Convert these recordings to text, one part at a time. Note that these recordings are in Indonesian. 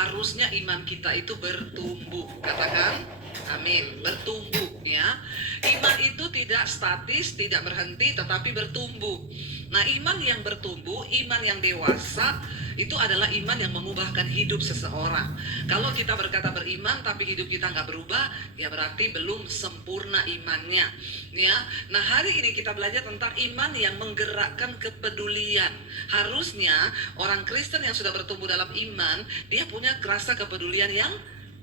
Harusnya iman kita itu bertumbuh. Katakan amin, bertumbuh ya. Iman itu tidak statis, tidak berhenti, tetapi bertumbuh. Nah, iman yang bertumbuh, iman yang dewasa, itu adalah iman yang mengubahkan hidup seseorang. Kalau kita berkata beriman tapi hidup kita nggak berubah, ya berarti belum sempurna imannya ya. Nah, hari ini kita belajar tentang iman yang menggerakkan kepedulian. Harusnya orang Kristen yang sudah bertumbuh dalam iman, dia punya rasa kepedulian yang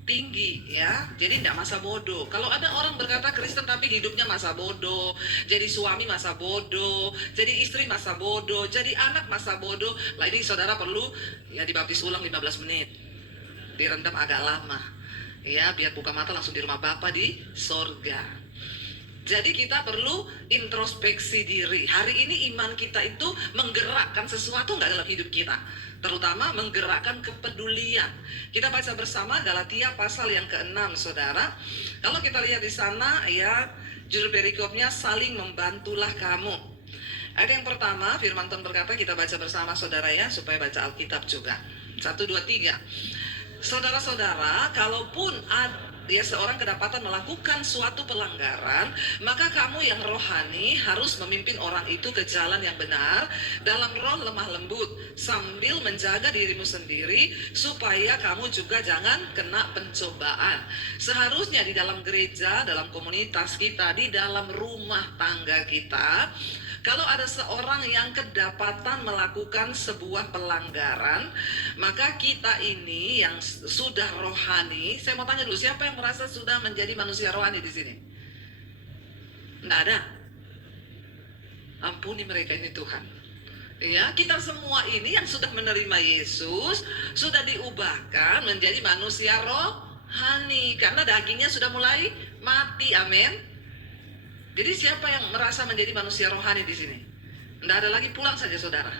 tinggi ya. Jadi tidak masa bodoh. Kalau ada orang berkata Kristen tapi hidupnya masa bodoh, jadi suami masa bodoh, jadi istri masa bodoh, jadi anak masa bodoh, lah ini saudara perlu ya dibaptis ulang 15 menit, direndam agak lama ya, biar buka mata langsung di rumah Bapa di sorga. Jadi kita perlu introspeksi diri. Hari ini iman kita itu menggerakkan sesuatu nggak dalam hidup kita? Terutama menggerakkan kepedulian. Kita baca bersama Galatia pasal yang ke-6, saudara. Kalau kita lihat di sana ya, judul perikopnya saling membantulah kamu. Ayat yang pertama, firman Tuhan berkata, kita baca bersama saudara ya, supaya baca Alkitab juga. 1, 2, 3. Saudara-saudara, kalaupun seorang kedapatan melakukan suatu pelanggaran, maka kamu yang rohani harus memimpin orang itu ke jalan yang benar dalam roh lemah lembut, sambil menjaga dirimu sendiri supaya kamu juga jangan kena pencobaan. Seharusnya di dalam gereja, dalam komunitas kita, di dalam rumah tangga kita, kalau ada seorang yang kedapatan melakukan sebuah pelanggaran, maka kita ini yang sudah rohani, saya mau tanya dulu, siapa yang merasa sudah menjadi manusia rohani di sini? Nggak ada. Ampuni mereka ini Tuhan. Ya, kita semua ini yang sudah menerima Yesus sudah diubahkan menjadi manusia rohani karena dagingnya sudah mulai mati. Amin. Jadi siapa yang merasa menjadi manusia rohani di sini? Nggak ada lagi, pulang saja saudara.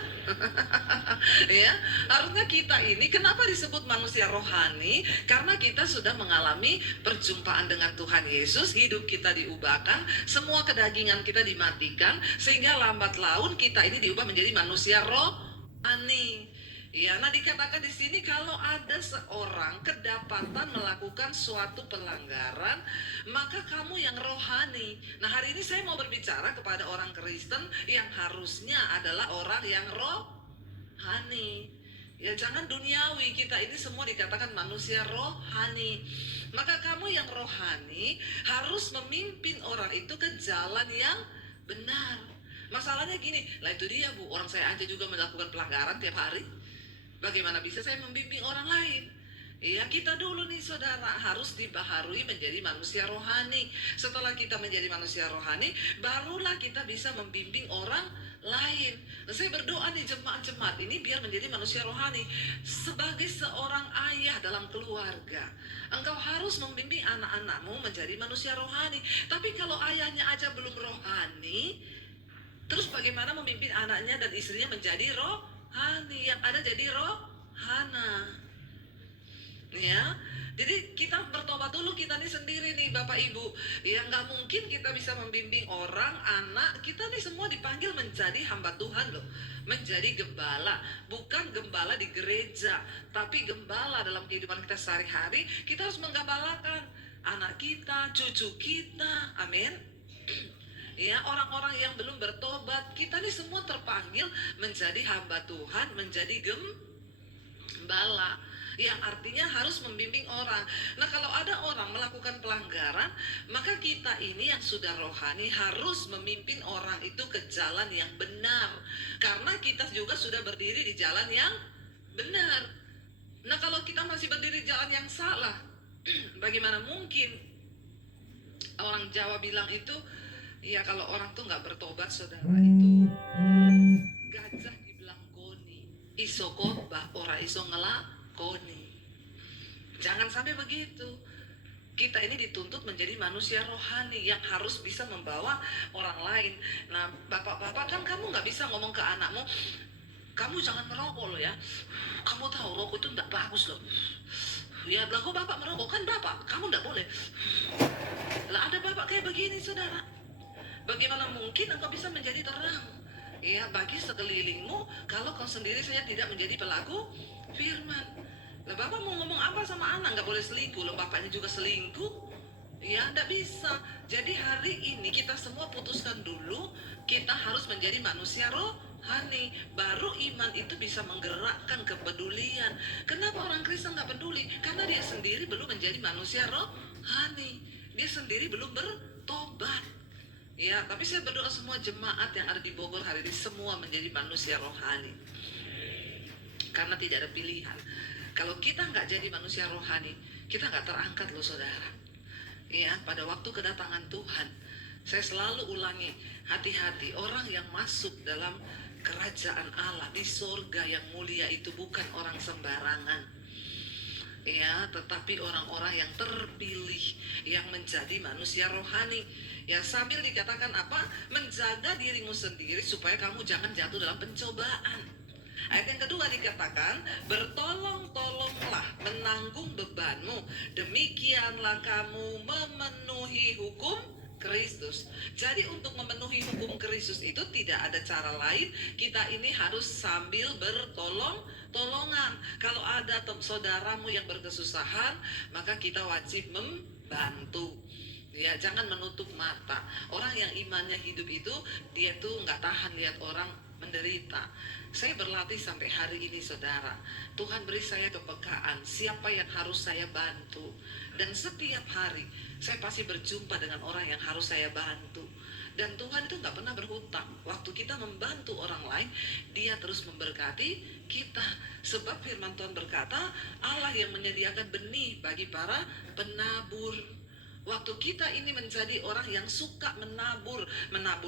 Ya, harusnya kita ini kenapa disebut manusia rohani? Karena kita sudah mengalami perjumpaan dengan Tuhan Yesus, hidup kita diubahkan, semua kedagingan kita dimatikan, sehingga lambat laun kita ini diubah menjadi manusia rohani. Ya, nah dikatakan di sini kalau ada seorang kedapatan melakukan suatu pelanggaran, maka kamu yang rohani. Nah, hari ini saya mau berbicara kepada orang Kristen yang harusnya adalah orang yang rohani. Ya, jangan duniawi, kita ini semua dikatakan manusia rohani. Maka kamu yang rohani harus memimpin orang itu ke jalan yang benar. Masalahnya gini, lah itu dia Bu, orang saya aja juga melakukan pelanggaran tiap hari. Bagaimana bisa saya membimbing orang lain? Ya, kita dulu nih saudara harus dibaharui menjadi manusia rohani. Setelah kita menjadi manusia rohani, barulah kita bisa membimbing orang lain. Nah, saya berdoa nih jemaat-jemaat ini biar menjadi manusia rohani. Sebagai seorang ayah dalam keluarga, engkau harus membimbing anak-anakmu menjadi manusia rohani. Tapi kalau ayahnya aja belum rohani, terus bagaimana memimpin anaknya dan istrinya menjadi rohani? Yang ada jadi rohana ya. Jadi kita bertobat dulu, kita nih sendiri nih Bapak Ibu ya. Nggak mungkin kita bisa membimbing orang, anak kita nih semua dipanggil menjadi hamba Tuhan loh, menjadi gembala. Bukan gembala di gereja, tapi gembala dalam kehidupan kita sehari-hari. Kita harus menggembalakan anak kita, cucu kita, amin. Ya, orang-orang yang belum bertobat, kita nih semua terpanggil menjadi hamba Tuhan, menjadi gembala, yang artinya harus membimbing orang. Nah, kalau ada orang melakukan pelanggaran, maka kita ini yang sudah rohani harus memimpin orang itu ke jalan yang benar, karena kita juga sudah berdiri di jalan yang benar. Nah, kalau kita masih berdiri di jalan yang salah, bagaimana mungkin? Orang Jawa bilang itu, ya kalau orang tuh nggak bertobat saudara, itu gajah diblangkoni, iso khotbah ora iso ngelakoni. Jangan sampai begitu. Kita ini dituntut menjadi manusia rohani yang harus bisa membawa orang lain. Nah, bapak-bapak kan kamu nggak bisa ngomong ke anakmu, kamu jangan merokok loh ya, kamu tahu rokok itu nggak bagus loh. Ya, lah kok bapak merokok? Kan bapak, kamu nggak boleh. Lah ada bapak kayak begini saudara. Bagaimana mungkin engkau bisa menjadi terang ya bagi sekelilingmu kalau kau sendiri saja tidak menjadi pelaku firman? Lah bapak mau ngomong apa sama anak? Nggak boleh selingkuh. Loh bapaknya juga selingkuh. Ya, nggak bisa. Jadi hari ini kita semua putuskan dulu, kita harus menjadi manusia rohani. Baru iman itu bisa menggerakkan kepedulian. Kenapa orang Kristen nggak peduli? Karena dia sendiri belum menjadi manusia rohani. Dia sendiri belum bertobat. Ya, tapi saya berdoa semua jemaat yang ada di Bogor hari ini semua menjadi manusia rohani. Karena tidak ada pilihan. Kalau kita nggak jadi manusia rohani, kita nggak terangkat loh saudara. Ya, pada waktu kedatangan Tuhan, saya selalu ulangi, hati-hati orang yang masuk dalam kerajaan Allah di sorga yang mulia itu bukan orang sembarangan. Ya, tetapi orang-orang yang terpilih, yang menjadi manusia rohani. Ya, sambil dikatakan apa? Menjaga dirimu sendiri supaya kamu jangan jatuh dalam pencobaan. Ayat yang kedua dikatakan, bertolong-tolonglah menanggung bebanmu, demikianlah kamu memenuhi hukum Kristus. Jadi untuk memenuhi hukum Kristus itu tidak ada cara lain, kita ini harus sambil bertolong-tolongan. Kalau ada saudaramu yang berkesusahan, maka kita wajib membantu. Ya, jangan menutup mata. Orang yang imannya hidup itu, dia tuh nggak tahan lihat orang menderita. Saya berlatih sampai hari ini saudara. Tuhan beri saya kepekaan siapa yang harus saya bantu. Dan setiap hari saya pasti berjumpa dengan orang yang harus saya bantu. Dan Tuhan itu gak pernah berhutang. Waktu kita membantu orang lain, Dia terus memberkati kita. Sebab firman Tuhan berkata, Allah yang menyediakan benih bagi para penabur. Waktu kita ini menjadi orang yang suka menabur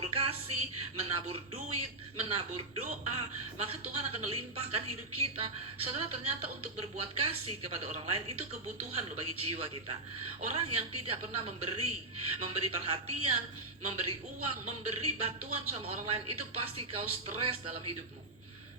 kasih, menabur duit, menabur doa, maka Tuhan akan melimpahkan hidup kita. Saudara, ternyata untuk berbuat kasih kepada orang lain itu kebutuhan loh bagi jiwa kita. Orang yang tidak pernah memberi perhatian, memberi uang, memberi bantuan sama orang lain, itu pasti kau stres dalam hidupmu.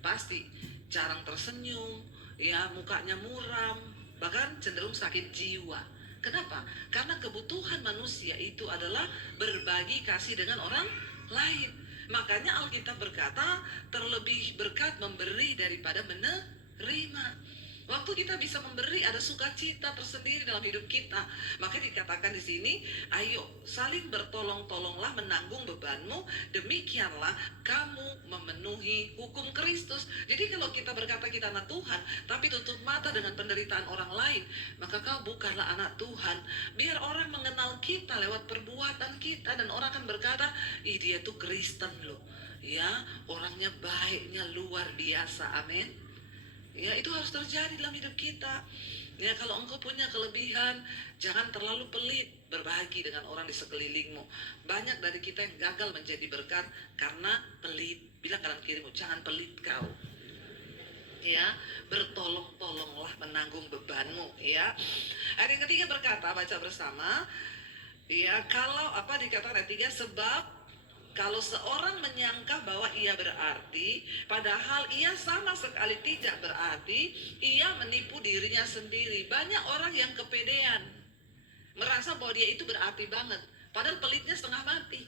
Pasti jarang tersenyum, ya mukanya muram, bahkan cenderung sakit jiwa. Kenapa? Karena kebutuhan manusia itu adalah berbagi kasih dengan orang lain. Makanya Alkitab berkata, terlebih berkat memberi daripada menerima. Waktu kita bisa memberi, ada sukacita tersendiri dalam hidup kita. Maka dikatakan di sini, ayo saling bertolong-tolonglah menanggung bebanmu, demikianlah kamu memenuhi hukum Kristus. Jadi kalau kita berkata kita anak Tuhan, tapi tutup mata dengan penderitaan orang lain, maka kau bukanlah anak Tuhan. Biar orang mengenal kita lewat perbuatan kita, dan orang akan berkata, ih dia tuh Kristen loh. Ya, orangnya baiknya luar biasa, amin. Ya, itu harus terjadi dalam hidup kita. Ya, kalau engkau punya kelebihan, jangan terlalu pelit berbagi dengan orang di sekelilingmu. Banyak dari kita yang gagal menjadi berkat karena pelit. Bilang kanan kirimu, jangan pelit kau. Ya, bertolong-tolonglah menanggung bebanmu. Ya, ayat yang ketiga berkata, baca bersama. Ya, kalau apa dikatakan ayat 3, sebab kalau seorang menyangka bahwa ia berarti, padahal ia sama sekali tidak berarti, ia menipu dirinya sendiri. Banyak orang yang kepedean, merasa bahwa dia itu berarti banget, padahal pelitnya setengah mati.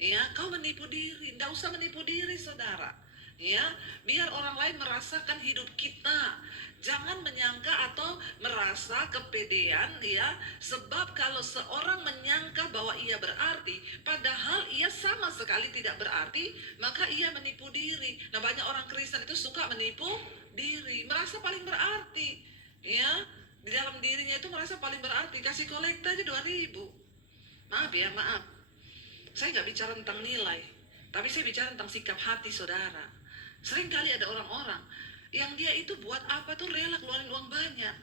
Ya, kau menipu diri. Tidak usah menipu diri, saudara. Ya, biar orang lain merasakan hidup kita. Jangan menyangka atau merasa kepedean, ya. Sebab kalau seorang menyangka bahwa ia berarti, padahal ia sama sekali tidak berarti, maka ia menipu diri. Nah, banyak orang Kristen itu suka menipu diri, merasa paling berarti, ya. Di dalam dirinya itu merasa paling berarti. Kasih kolekta aja 2.000. Maaf ya, maaf. Saya nggak bicara tentang nilai, tapi saya bicara tentang sikap hati saudara. Sering kali ada orang-orang yang dia itu buat apa tuh rela keluarin uang banyak,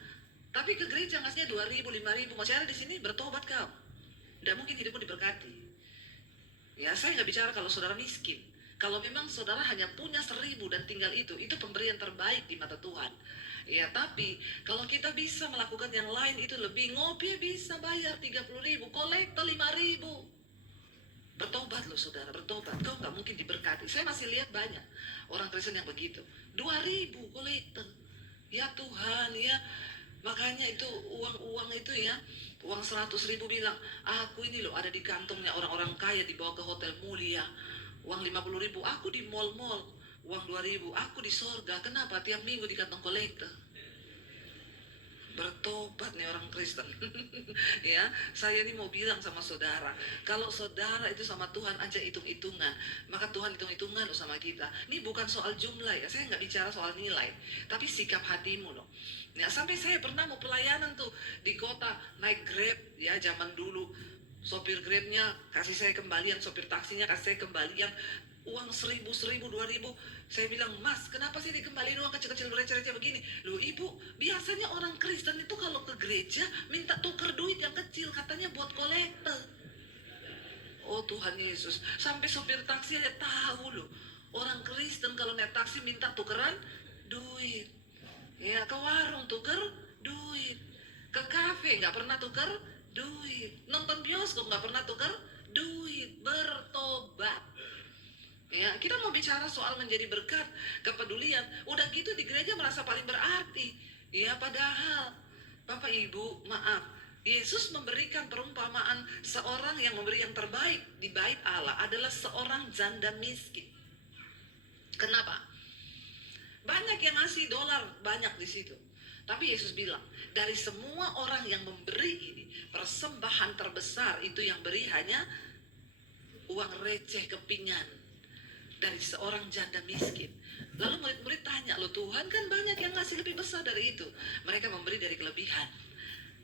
tapi ke gereja ngasihnya 2.000, 5.000. Masih ada di sini, bertobat kau. Tidak mungkin hidupmu diberkati. Ya, saya nggak bicara kalau saudara miskin. Kalau memang saudara hanya punya 1.000 dan tinggal itu pemberian terbaik di mata Tuhan. Ya, tapi kalau kita bisa melakukan yang lain itu lebih, ngopi bisa bayar 30.000, kolektor 5.000. Bertobat loh saudara, bertobat. Kau nggak mungkin diberkati. Saya masih lihat banyak orang Kristen yang begitu. 2.000 kolektor. Ya Tuhan, ya. Makanya itu uang-uang itu ya, uang 100.000 bilang, aku ini loh ada di kantongnya orang-orang kaya dibawa ke hotel mulia. Uang 50.000 aku di mall-mall. Uang 2.000 aku di sorga. Kenapa? Tiap minggu di kantong kolektor. Bertobat nih orang Kristen. Ya, saya ini mau bilang sama saudara, kalau saudara itu sama Tuhan aja hitung-hitungan, maka Tuhan hitung-hitungan sama kita. Ini bukan soal jumlah ya, saya nggak bicara soal nilai, tapi sikap hatimu loh. Ya, sampai saya pernah mau pelayanan tuh di kota, naik Grab ya zaman dulu. Sopir Grabnya kasih saya kembalian, sopir taksinya kasih saya kembalian uang 1.000, 2.000. Saya bilang, Mas, kenapa sih dikembaliin uang kecil-kecil receh-receh begini? Loh ibu, biasanya orang Kristen itu kalau ke gereja minta tuker duit yang kecil, katanya buat kolekte. Oh Tuhan Yesus, sampai sopir taksi aja tahu loh, orang Kristen kalau naik taksi minta tukeran duit. Ya, ke warung tuker duit, ke kafe nggak pernah tuker duit, nonton bioskop nggak pernah tuker duit. Bertobat. Ya, kita mau bicara soal menjadi berkat, kepedulian. Udah gitu di gereja merasa paling berarti. Ya, padahal Bapak Ibu, maaf, Yesus memberikan perumpamaan seorang yang memberi yang terbaik di bait Allah adalah seorang janda miskin. Kenapa? Banyak yang ngasih dolar, banyak di situ. Tapi Yesus bilang, dari semua orang yang memberi ini, persembahan terbesar itu yang beri hanya uang receh kepingan dari seorang janda miskin. Lalu murid-murid tanya, loh Tuhan kan banyak yang ngasih lebih besar dari itu. Mereka memberi dari kelebihan.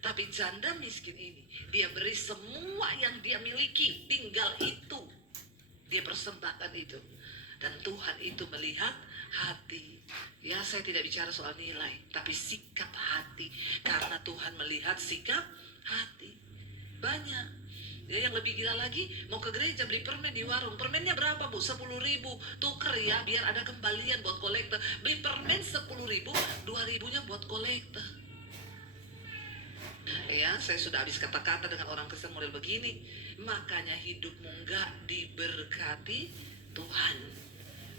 Tapi janda miskin ini, dia beri semua yang dia miliki, tinggal itu. Dia persembahkan itu. Dan Tuhan itu melihat hati. Ya, saya tidak bicara soal nilai, tapi sikap hati. Karena Tuhan melihat sikap hati. Banyak. Ya, yang lebih gila lagi, mau ke gereja beli permen di warung. Permennya berapa bu? 10.000. Tuker ya, biar ada kembalian buat kolektor. Beli permen 10.000, 2.000-nya buat kolektor. Ya, saya sudah habis kata-kata dengan orang Kristen model begini. Makanya hidupmu nggak diberkati Tuhan.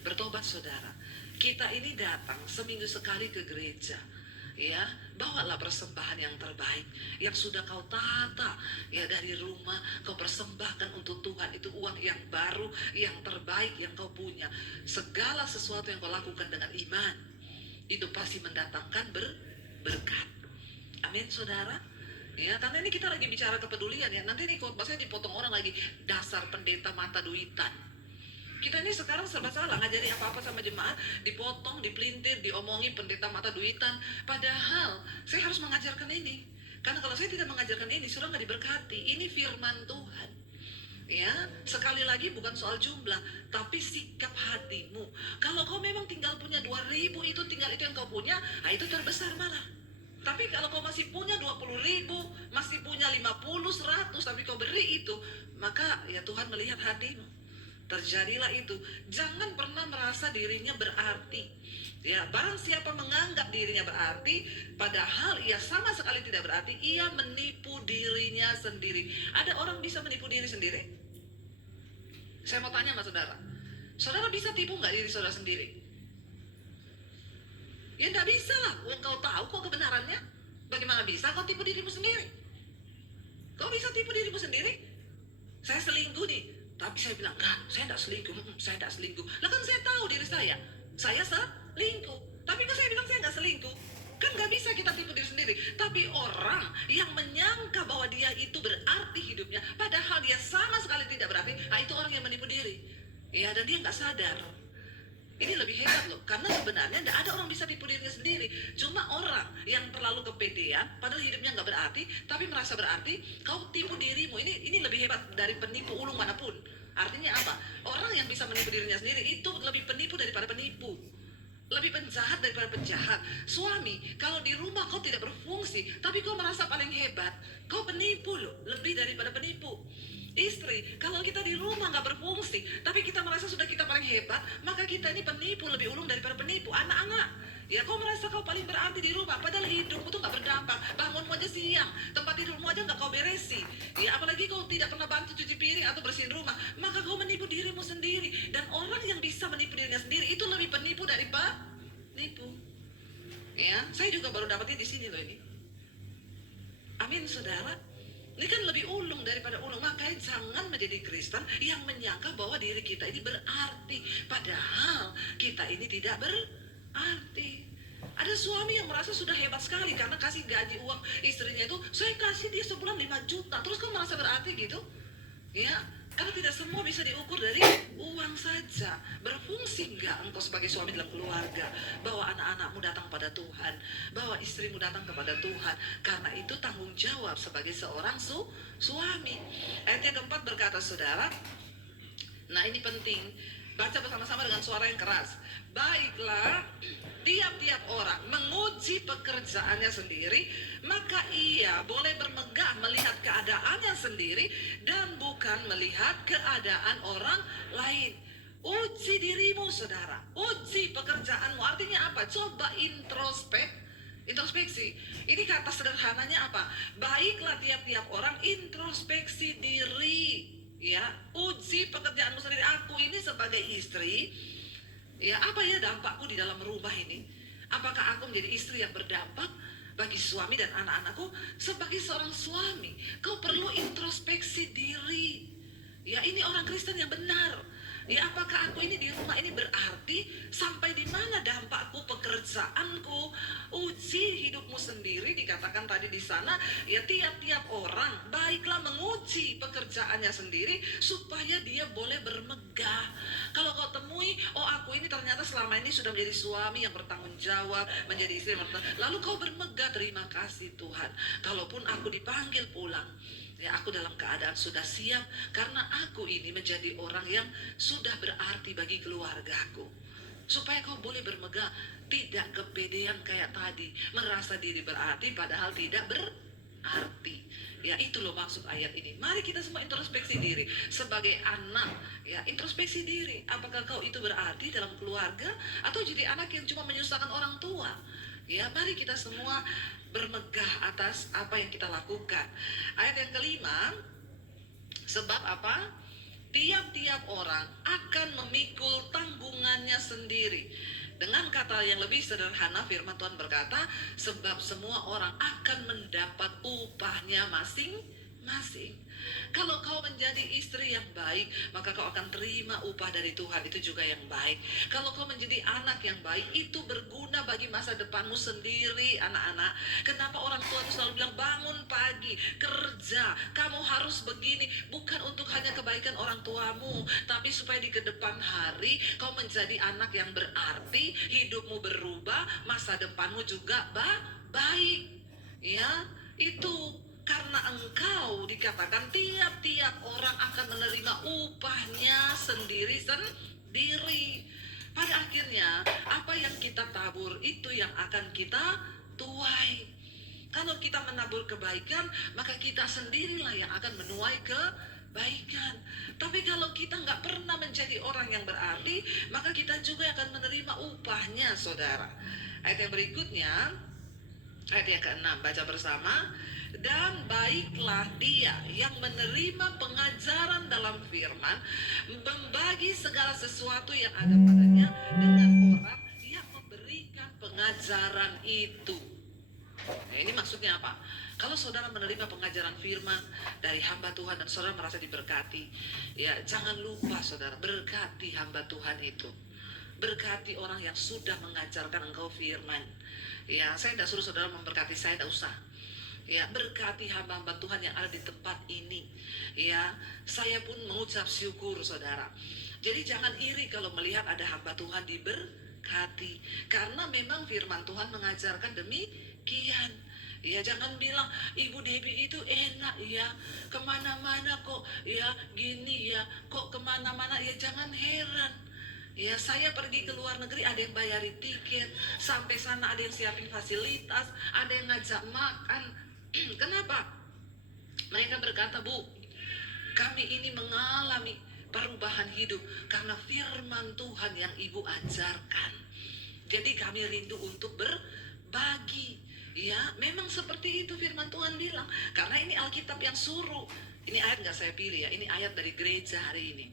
Bertobat saudara. Kita ini datang seminggu sekali ke gereja. Ya, bawalah persembahan yang terbaik yang sudah kau tata ya dari rumah, kau persembahkan untuk Tuhan. Itu uang yang baru, yang terbaik yang kau punya. Segala sesuatu yang kau lakukan dengan iman itu pasti mendatangkan berkat. Amin saudara. Ya, karena ini kita lagi bicara kepedulian ya. Nanti nih khotbah saya dipotong orang lagi, dasar pendeta mata duitan. Kita ini sekarang serba salah, ngajari apa-apa sama jemaat, dipotong, dipelintir, diomongi pendeta mata duitan. Padahal saya harus mengajarkan ini. Karena kalau saya tidak mengajarkan ini, sudah nggak diberkati. Ini firman Tuhan. Ya, sekali lagi bukan soal jumlah, tapi sikap hatimu. Kalau kau memang tinggal punya 2.000, itu tinggal itu yang kau punya, nah itu terbesar malah. Tapi kalau kau masih punya 20.000, masih punya 50, 100, tapi kau beri itu, maka ya Tuhan melihat hatimu. Terjadilah itu. Jangan pernah merasa dirinya berarti. Ya, barang siapa menganggap dirinya berarti, padahal ia sama sekali tidak berarti, ia menipu dirinya sendiri. Ada orang bisa menipu diri sendiri? Saya mau tanya sama saudara. Saudara bisa tipu nggak diri saudara sendiri? Ya nggak bisa lah. Kau tahu kok kebenarannya. Bagaimana bisa kau tipu dirimu sendiri? Kau bisa tipu dirimu sendiri? Saya selingkuh nih. Tapi saya bilang, enggak, saya tidak selingkuh. Saya tidak selingkuh. Lah kan saya tahu diri saya. Saya selingkuh. Tapi kan saya bilang saya nggak selingkuh. Kan nggak bisa kita tipu diri sendiri. Tapi orang yang menyangka bahwa dia itu berarti hidupnya, padahal dia sama sekali tidak berarti, nah itu orang yang menipu diri. Ya, dan dia nggak sadar. Ini lebih hebat loh, karena sebenarnya tidak ada orang bisa tipu dirinya sendiri. Cuma orang yang terlalu kepedean, padahal hidupnya nggak berarti, tapi merasa berarti, kau tipu dirimu. Ini lebih hebat dari penipu ulung manapun. Artinya apa? Orang yang bisa menipu dirinya sendiri itu lebih penipu daripada penipu. Lebih penjahat daripada penjahat. Suami, kalau di rumah kau tidak berfungsi, tapi kau merasa paling hebat, kau penipu loh, lebih daripada penipu. Istri, kalau kita di rumah nggak berfungsi, tapi kita merasa sudah kita paling hebat, maka kita ini penipu, lebih ulung daripada penipu. Anak-anak, ya kau merasa kau paling berarti di rumah, padahal hidupmu tuh nggak berdampak. Bangunmu aja siang, tempat tidurmu aja nggak kau beresi. Ya apalagi kau tidak pernah bantu cuci piring atau bersihin rumah, maka kau menipu dirimu sendiri. Dan orang yang bisa menipu dirinya sendiri itu lebih penipu daripada penipu. Ya, saya juga baru dapatnya di sini loh ini. Amin, saudara. Ini kan lebih ulung daripada ulung. Makanya jangan menjadi Kristen yang menyangka bahwa diri kita ini berarti. Padahal kita ini tidak berarti. Ada suami yang merasa sudah hebat sekali karena kasih gaji uang istrinya itu, saya kasih dia sebulan 5 juta, terus kau merasa berarti gitu? Ya, karena tidak semua bisa diukur dari uang saja. Berfungsi enggak engkau sebagai suami dalam keluarga, bahwa anak-anakmu datang pada Tuhan, bahwa istrimu datang kepada Tuhan. Karena itu tanggung jawab sebagai seorang suami. Ayat yang keempat berkata, saudara, nah ini penting, baca bersama-sama dengan suara yang keras. Baiklah, tiap-tiap orang menguji pekerjaannya sendiri, maka ia boleh bermegah melihat keadaannya sendiri dan bukan melihat keadaan orang lain. Uji dirimu, saudara. Uji pekerjaanmu. Artinya apa? Coba introspeksi. Ini kata sederhananya apa? Baiklah, tiap-tiap orang introspeksi diri. Ya, uji pekerjaanmu sendiri. Aku ini sebagai istri, ya, apa ya dampakku di dalam rumah ini? Apakah aku menjadi istri yang berdampak bagi suami dan anak-anakku? Sebagai seorang suami, kau perlu introspeksi diri. Ya, ini orang Kristen yang benar. Ya, apakah aku ini di rumah ini berarti? Sampai di mana dampakku, pekerjaanku? Uji hidupmu sendiri, dikatakan tadi di sana. Ya, tiap-tiap orang baiklah menguji pekerjaannya sendiri supaya dia boleh bermegah. Kalau kau temui, oh aku ini ternyata selama ini sudah menjadi suami yang bertanggung jawab, menjadi istri yang bertanggung jawab, lalu kau bermegah, terima kasih Tuhan. Kalaupun aku dipanggil pulang, ya, aku dalam keadaan sudah siap karena aku ini menjadi orang yang sudah berarti bagi keluargaku. Supaya kau boleh bermegah, tidak kepedean kayak tadi, merasa diri berarti padahal tidak berarti. Ya, itu loh maksud ayat ini. Mari kita semua introspeksi diri sebagai anak. Ya, introspeksi diri. Apakah kau itu berarti dalam keluarga atau jadi anak yang cuma menyusahkan orang tua? Ya, mari kita semua bermegah atas apa yang kita lakukan. Ayat yang kelima, sebab apa? Tiap-tiap orang akan memikul tanggungannya sendiri. Dengan kata yang lebih sederhana, firman Tuhan berkata, sebab semua orang akan mendapat upahnya masing-masing. Kalau kau menjadi istri yang baik, maka kau akan terima upah dari Tuhan, itu juga yang baik. Kalau kau menjadi anak yang baik, itu berguna bagi masa depanmu sendiri, anak-anak. Kenapa orang tua itu selalu bilang, bangun pagi, kerja, kamu harus begini, bukan untuk hanya kebaikan orang tuamu, tapi supaya di kedepan hari kau menjadi anak yang berarti, hidupmu berubah, masa depanmu juga baik. Ya, itu karena engkau dikatakan tiap-tiap orang akan menerima upahnya sendiri. Pada akhirnya, apa yang kita tabur itu yang akan kita tuai. Kalau kita menabur kebaikan, maka kita sendirilah yang akan menuai kebaikan. Tapi kalau kita nggak pernah menjadi orang yang berarti, maka kita juga akan menerima upahnya, saudara. Ayat yang berikutnya, ayat yang ke-6, baca bersama. Dan baiklah dia yang menerima pengajaran dalam firman, membagi segala sesuatu yang ada padanya dengan orang yang memberikan pengajaran itu. Nah, ini maksudnya apa? Kalau saudara menerima pengajaran firman dari hamba Tuhan dan saudara merasa diberkati, ya jangan lupa saudara, berkati hamba Tuhan itu. Berkati orang yang sudah mengajarkan engkau firman. Ya, saya tidak suruh saudara memberkati saya, tidak usah. Ya, berkati hamba-hamba Tuhan yang ada di tempat ini. Ya, saya pun mengucap syukur saudara. Jadi jangan iri kalau melihat ada hamba Tuhan diberkati, karena memang firman Tuhan mengajarkan demikian. Ya, jangan bilang Ibu Debbie itu enak ya, kemana-mana kok ya gini ya, kok kemana-mana ya, jangan heran. Ya, saya pergi ke luar negeri, ada yang bayarin tiket, sampai sana ada yang siapin fasilitas, ada yang ngajak makan. Kenapa? Mereka berkata, Bu, kami ini mengalami perubahan hidup karena firman Tuhan yang Ibu ajarkan. Jadi kami rindu untuk berbagi. Ya, memang seperti itu firman Tuhan bilang. Karena ini Alkitab yang suruh. Ini ayat gak saya pilih ya, ini ayat dari gereja hari ini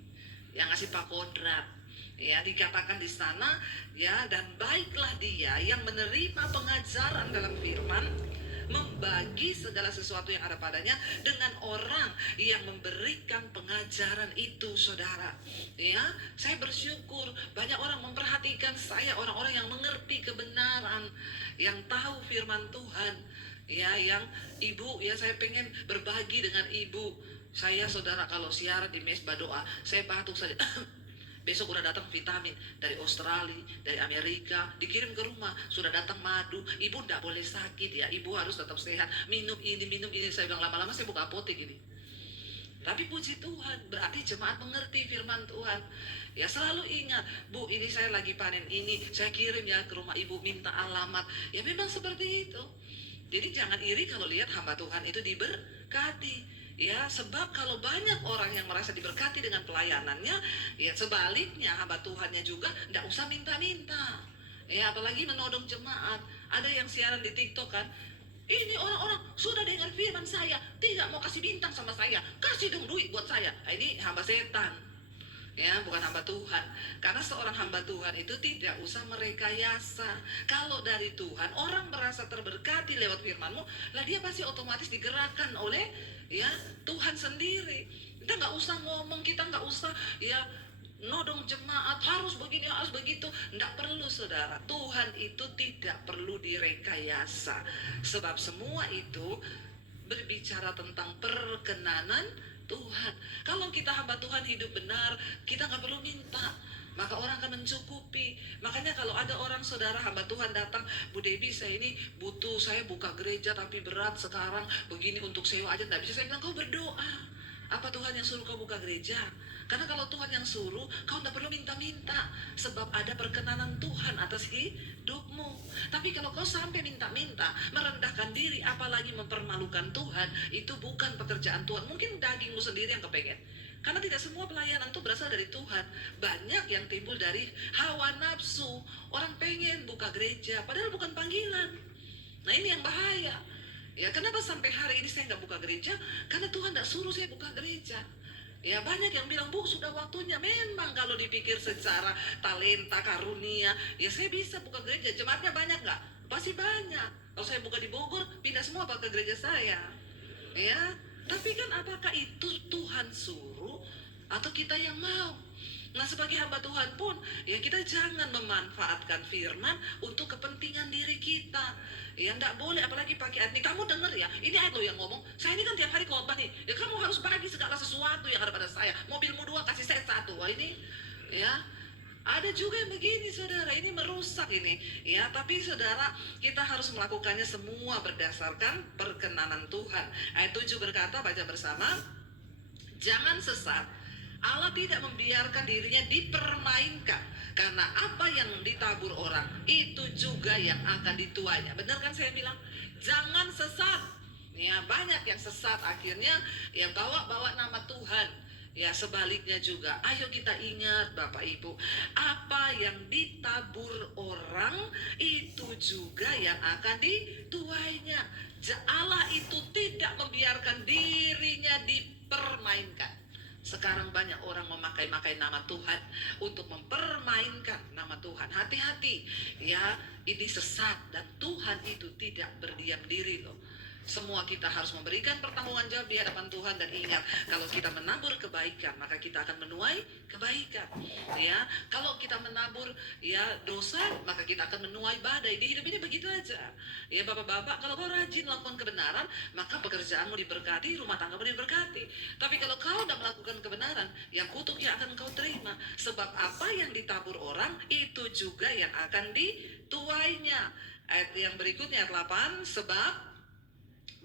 yang ngasih Pak Kodrat. Ya, dikatakan di sana, ya, dan baiklah dia yang menerima pengajaran dalam firman, membagi segala sesuatu yang ada padanya dengan orang yang memberikan pengajaran itu, saudara. Ya, saya bersyukur banyak orang memperhatikan saya, orang-orang yang mengerti kebenaran, yang tahu firman Tuhan. Ya, yang ibu, ya saya pengen berbagi dengan ibu. Saya, saudara, kalau siaran di mesbah doa, saya batuk saja. Besok udah datang vitamin dari Australia, dari Amerika, dikirim ke rumah. Sudah datang madu. Ibu tidak boleh sakit ya. Ibu harus tetap sehat. Minum ini, minum ini. Saya bilang lama-lama saya buka apotek ini. Tapi puji Tuhan, berarti jemaat mengerti firman Tuhan. Ya selalu ingat, Bu, ini saya lagi panen ini, saya kirim ya ke rumah ibu, minta alamat. Ya memang seperti itu. Jadi jangan iri kalau lihat hamba Tuhan itu diberkati. Ya, sebab kalau banyak orang yang merasa diberkati dengan pelayanannya, ya sebaliknya hamba Tuhannya juga tidak usah minta-minta. Ya, apalagi menodong jemaat. Ada yang siaran di TikTok kan, ini orang-orang sudah dengar firman saya, tidak mau kasih bintang sama saya, kasih dong duit buat saya. Nah, ini hamba setan. Ya, bukan hamba Tuhan. Karena seorang hamba Tuhan itu tidak usah merekayasa. Kalau dari Tuhan, orang merasa terberkati lewat firman-Mu, lah dia pasti otomatis digerakkan oleh ya Tuhan sendiri. Kita nggak usah ngomong, kita nggak usah ya nodong jemaat harus begini, harus begitu. Nggak perlu, saudara. Tuhan itu tidak perlu direkayasa. Sebab semua itu berbicara tentang perkenanan Tuhan. Kalau kita hamba Tuhan hidup benar, kita nggak perlu minta, maka orang akan mencukupi. Makanya kalau ada orang, saudara, hamba Tuhan datang, Bu Debbie, saya ini butuh, saya buka gereja tapi berat sekarang, begini untuk sewa aja nggak bisa. Saya bilang, kau berdoa. Apa Tuhan yang suruh kau buka gereja? Karena kalau Tuhan yang suruh, kau tidak perlu minta-minta. Sebab ada perkenanan Tuhan atas hidupmu. Tapi kalau kau sampai minta-minta, merendahkan diri, apalagi mempermalukan Tuhan, itu bukan pekerjaan Tuhan. Mungkin dagingmu sendiri yang kepengen. Karena tidak semua pelayanan itu berasal dari Tuhan. Banyak yang timbul dari hawa nafsu. Orang pengen buka gereja, padahal bukan panggilan. Nah ini yang bahaya. Ya, kenapa sampai hari ini saya nggak buka gereja? Karena Tuhan nggak suruh saya buka gereja. Ya, banyak yang bilang, Bu, sudah waktunya. Memang kalau dipikir secara talenta, karunia, ya saya bisa buka gereja. Jemaatnya banyak nggak? Pasti banyak. Kalau saya buka di Bogor, pindah semua ke gereja saya. Ya, tapi kan apakah itu Tuhan suruh atau kita yang mau? Nah, sebagai hamba Tuhan pun, ya kita jangan memanfaatkan firman untuk kepentingan diri kita. Ya, enggak boleh, apalagi pakai ayat ini. Kamu dengar ya, ini ayat lo yang ngomong. Saya ini kan tiap hari khotbah nih. Ya, kamu harus bagi segala sesuatu yang ada pada saya. Mobilmu 2, kasih saya 1. Wah, ini, ya. Ada juga yang begini, saudara. Ini merusak ini. Ya, tapi saudara, kita harus melakukannya semua berdasarkan perkenanan Tuhan. Ayat 7 berkata, baca bersama. Jangan sesat. Allah tidak membiarkan dirinya dipermainkan. Karena apa yang ditabur orang, itu juga yang akan dituainya. Benar kan saya bilang? Jangan sesat. Ya, banyak yang sesat akhirnya ya bawa-bawa nama Tuhan. Ya, sebaliknya juga. Ayo kita ingat, Bapak Ibu, apa yang ditabur orang, itu juga yang akan dituainya. Allah itu tidak membiarkan dirinya dipermainkan. Sekarang banyak orang memakai nama Tuhan untuk mempermainkan nama Tuhan. Hati-hati ya, ini sesat dan Tuhan itu tidak berdiam diri loh. Semua kita harus memberikan pertanggungan jawab di hadapan Tuhan. Dan ingat, kalau kita menabur kebaikan, maka kita akan menuai kebaikan. Ya, kalau kita menabur ya dosa, maka kita akan menuai badai. Di hidup ini begitu aja. Ya, bapak-bapak, kalau kau rajin melakukan kebenaran, maka pekerjaanmu diberkati, rumah tanggamu diberkati. Tapi kalau kau tidak melakukan kebenaran, ya kutuk yang akan kau terima. Sebab apa yang ditabur orang, itu juga yang akan dituainya. Ayat yang berikutnya, ayat 8, sebab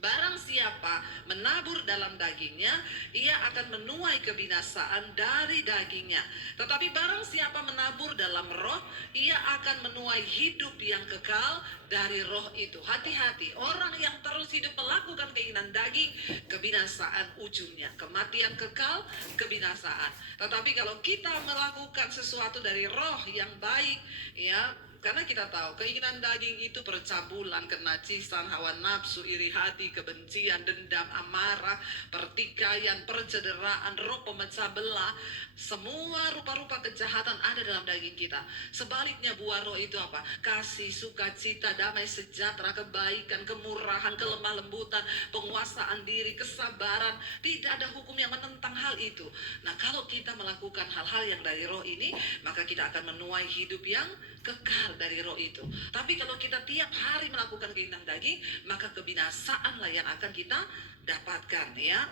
barang siapa menabur dalam dagingnya, ia akan menuai kebinasaan dari dagingnya. Tetapi barang siapa menabur dalam roh, ia akan menuai hidup yang kekal dari roh itu. Hati-hati, orang yang terus hidup melakukan keinginan daging, kebinasaan ujungnya. Kematian kekal, kebinasaan. Tetapi kalau kita melakukan sesuatu dari roh yang baik, ya Karena kita tahu keinginan daging itu percabulan, kenajisan, hawa nafsu, iri hati, kebencian, dendam, amarah, pertikaian, percederaan, roh pemecah belah. Semua rupa-rupa kejahatan ada dalam daging kita. Sebaliknya buah roh itu apa? Kasih, sukacita, damai sejahtera, kebaikan, kemurahan, kelemah lembutan, penguasaan diri, kesabaran. Tidak ada hukum yang menentang hal itu. Nah, kalau kita melakukan hal-hal yang dari roh ini, maka kita akan menuai hidup yang kekal dari roh itu. Tapi kalau kita tiap hari melakukan keinginan daging, maka kebinasaanlah yang akan kita dapatkan, ya.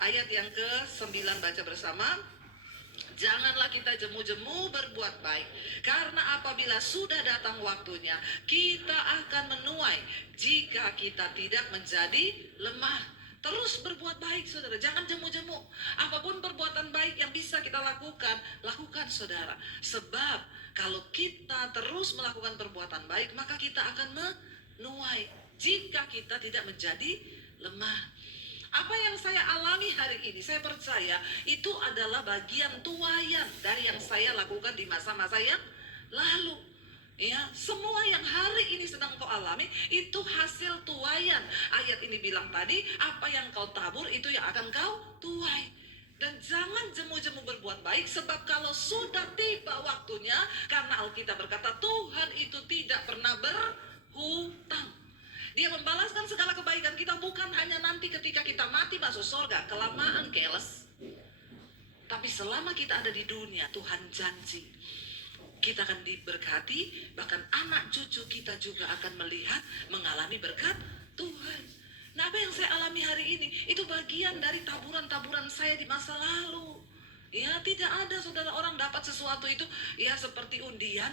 Ayat yang ke-9 baca bersama. Janganlah kita jemu-jemu berbuat baik, karena apabila sudah datang waktunya, kita akan menuai jika kita tidak menjadi lemah. Terus berbuat baik, saudara. Jangan jemu-jemu. Apapun perbuatan baik yang bisa kita lakukan, lakukan, saudara. Sebab kalau kita terus melakukan perbuatan baik, maka kita akan menuai jika kita tidak menjadi lemah. Apa yang saya alami hari ini, saya percaya itu adalah bagian tuaian dari yang saya lakukan di masa-masa yang lalu. Ya, semua yang hari ini sedang kau alami itu hasil tuaian. Ayat ini bilang tadi, apa yang kau tabur itu yang akan kau tuai. Dan jangan jemu-jemu berbuat baik, sebab kalau sudah tiba waktunya, karena Alkitab berkata Tuhan itu tidak pernah berhutang. Dia membalaskan segala kebaikan kita bukan hanya nanti ketika kita mati masuk surga, kelamaan keles. Tapi selama kita ada di dunia, Tuhan janji kita akan diberkati, bahkan anak cucu kita juga akan melihat, mengalami berkat Tuhan. Nah, apa yang saya alami hari ini, itu bagian dari taburan-taburan saya di masa lalu. Ya, tidak ada, saudara, orang dapat sesuatu itu, ya seperti undian.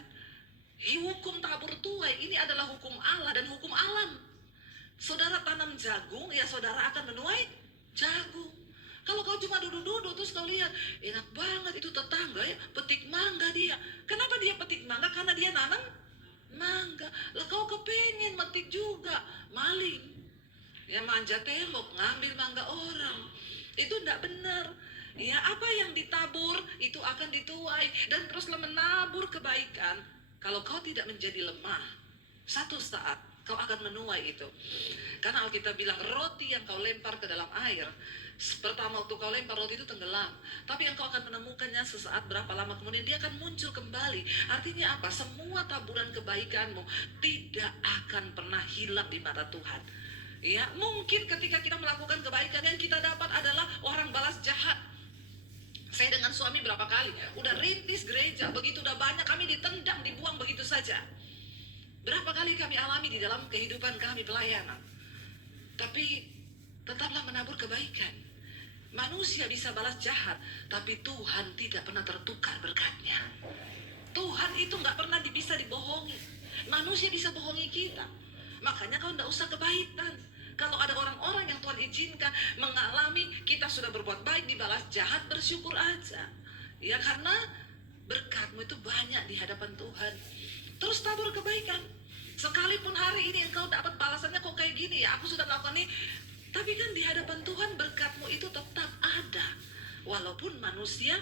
Hukum tabur tuai, ini adalah hukum Allah dan hukum alam. Saudara tanam jagung, ya saudara akan menuai jagung. Kalau kau cuma duduk-duduk terus kau lihat, enak banget itu tetangga ya, petik mangga dia. Kenapa dia petik mangga? Karena dia nanam mangga. Lah kau kepengen metik juga, maling. Ya manja tembok, ngambil mangga orang. Itu tidak benar. Ya apa yang ditabur itu akan dituai. Dan teruslah menabur kebaikan. Kalau kau tidak menjadi lemah, satu saat kau akan menuai itu. Karena Alkitab bilang roti yang kau lempar ke dalam air, pertama waktu kau lempar roti itu tenggelam, tapi yang kau akan menemukannya sesaat berapa lama kemudian dia akan muncul kembali. Artinya apa? Semua taburan kebaikanmu tidak akan pernah hilang di mata Tuhan. Ya, mungkin ketika kita melakukan kebaikan yang kita dapat adalah orang balas jahat. Saya dengan suami berapa kali udah rintis gereja, begitu udah banyak kami ditendang, dibuang begitu saja. Berapa kali kami alami di dalam kehidupan kami pelayanan. Tapi tetaplah menabur kebaikan. Manusia bisa balas jahat, tapi Tuhan tidak pernah tertukar berkatnya. Tuhan itu gak pernah bisa dibohongi. Manusia bisa bohongi kita. Makanya kau gak usah kebahitan. Kalau ada orang-orang yang Tuhan izinkan mengalami kita sudah berbuat baik dibalas jahat, bersyukur aja. Ya karena berkatmu itu banyak di hadapan Tuhan. Terus tabur kebaikan. Sekalipun hari ini engkau dapat balasannya kok kayak gini ya, aku sudah melakukan ini, tapi kan di hadapan Tuhan berkatmu itu tetap ada. Walaupun manusia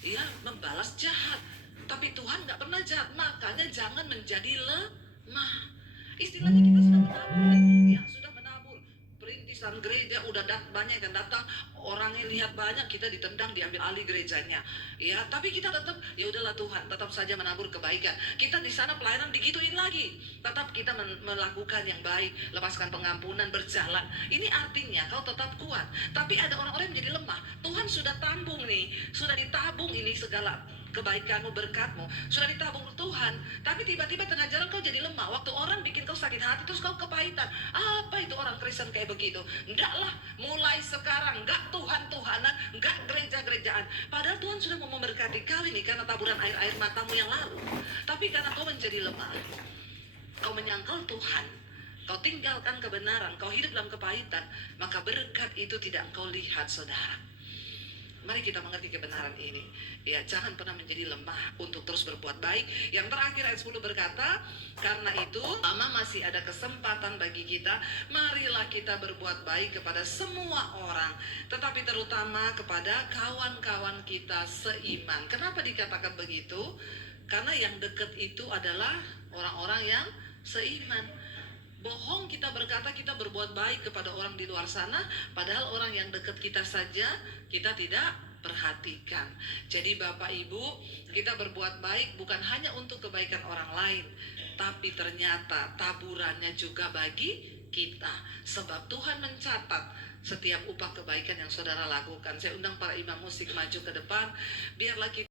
ya membalas jahat, tapi Tuhan gak pernah jahat. Makanya jangan menjadi lemah. Istilahnya kita sudah menabur, ya sudah menabur. Perintisan gereja udah banyak yang datang, orangnya lihat banyak, kita ditendang, diambil alih gerejanya. Ya, tapi kita tetap, ya udahlah Tuhan, tetap saja menabur kebaikan. Kita di sana pelayanan digituin lagi, tetap kita melakukan yang baik, lepaskan pengampunan, berjalan. Ini artinya kau tetap kuat. Tapi ada orang-orang yang menjadi lemah. Tuhan sudah tambung nih, sudah ditabung ini segala kebaikanmu, berkatmu sudah ditabung Tuhan, tapi tiba-tiba tengah jalan kau jadi lemah. Waktu orang bikin kau sakit hati terus kau kepahitan. Apa itu orang Kristen kayak begitu? Enggak lah, mulai sekarang enggak Tuhan-Tuhanan, enggak gereja-gerejaan. Padahal Tuhan sudah mau memberkati kau ini karena taburan air-air matamu yang lalu. Tapi karena kau menjadi lemah, kau menyangkal Tuhan, kau tinggalkan kebenaran, kau hidup dalam kepahitan, maka berkat itu tidak kau lihat, saudara. Mari kita mengerti kebenaran ini. Ya, jangan pernah menjadi lemah untuk terus berbuat baik. Yang terakhir ayat 10 berkata, karena itu, lama masih ada kesempatan bagi kita, marilah kita berbuat baik kepada semua orang, tetapi terutama kepada kawan-kawan kita seiman. Kenapa dikatakan begitu? Karena yang dekat itu adalah orang-orang yang seiman. Bohong kita berkata kita berbuat baik kepada orang di luar sana, padahal orang yang dekat kita saja kita tidak perhatikan. Jadi Bapak Ibu, kita berbuat baik bukan hanya untuk kebaikan orang lain, tapi ternyata taburannya juga bagi kita. Sebab Tuhan mencatat setiap upah kebaikan yang saudara lakukan. Saya undang para imam musik maju ke depan, biarlah kita